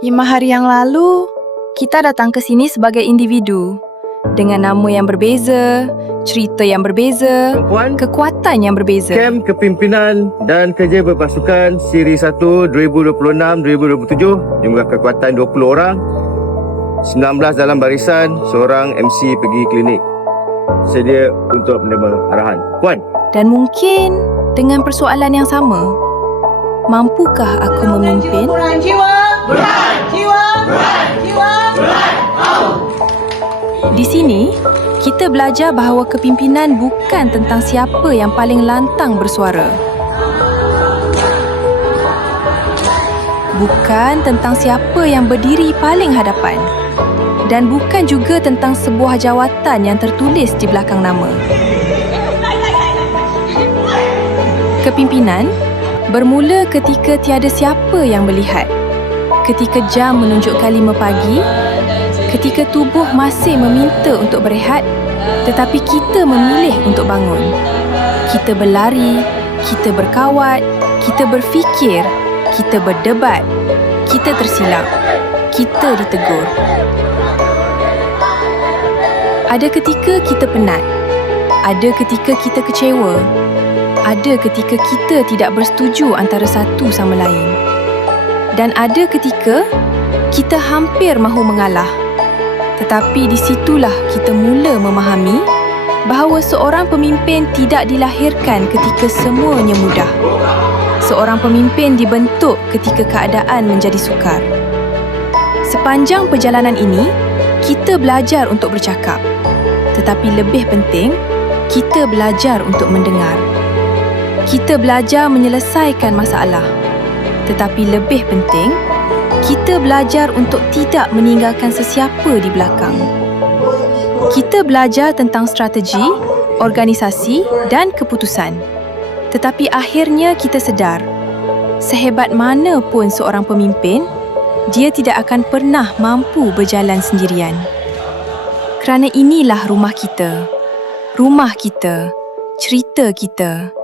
5 hari yang lalu, kita datang ke sini sebagai individu dengan nama yang berbeza, cerita yang berbeza, Perempuan, kekuatan yang berbeza. Kem Kepimpinan dan Kerja Berpasukan Siri 1 2026-2027 jumlah kekuatan 20 orang, 19 dalam barisan, seorang MC pergi klinik. Sedia untuk menerima arahan. Puan, Dan mungkin dengan persoalan yang sama, mampukah aku memimpin? Di sini, kita belajar bahawa kepimpinan bukan tentang siapa yang paling lantang bersuara. Bukan tentang siapa yang berdiri paling hadapan. Dan bukan juga tentang sebuah jawatan yang tertulis di belakang nama. Kepimpinan bermula ketika tiada siapa yang melihat. Ketika jam menunjukkan 5 pagi, ketika tubuh masih meminta untuk berehat, tetapi kita memilih untuk bangun. Kita berlari, kita berkawat, kita berfikir, kita berdebat, kita tersilap, kita ditegur. Ada ketika kita penat, ada ketika kita kecewa, ada ketika kita tidak bersetuju antara satu sama lain. Dan ada ketika kita hampir mahu mengalah. Tetapi di situlah kita mula memahami bahawa seorang pemimpin tidak dilahirkan ketika semuanya mudah. Seorang pemimpin dibentuk ketika keadaan menjadi sukar. Sepanjang perjalanan ini, kita belajar untuk bercakap. Tetapi lebih penting, kita belajar untuk mendengar. Kita belajar menyelesaikan masalah. Tetapi lebih penting, kita belajar untuk tidak meninggalkan sesiapa di belakang. Kita belajar tentang strategi, organisasi dan keputusan. Tetapi akhirnya kita sedar, sehebat mana pun seorang pemimpin, dia tidak akan pernah mampu berjalan sendirian. Kerana inilah rumah kita, cerita kita.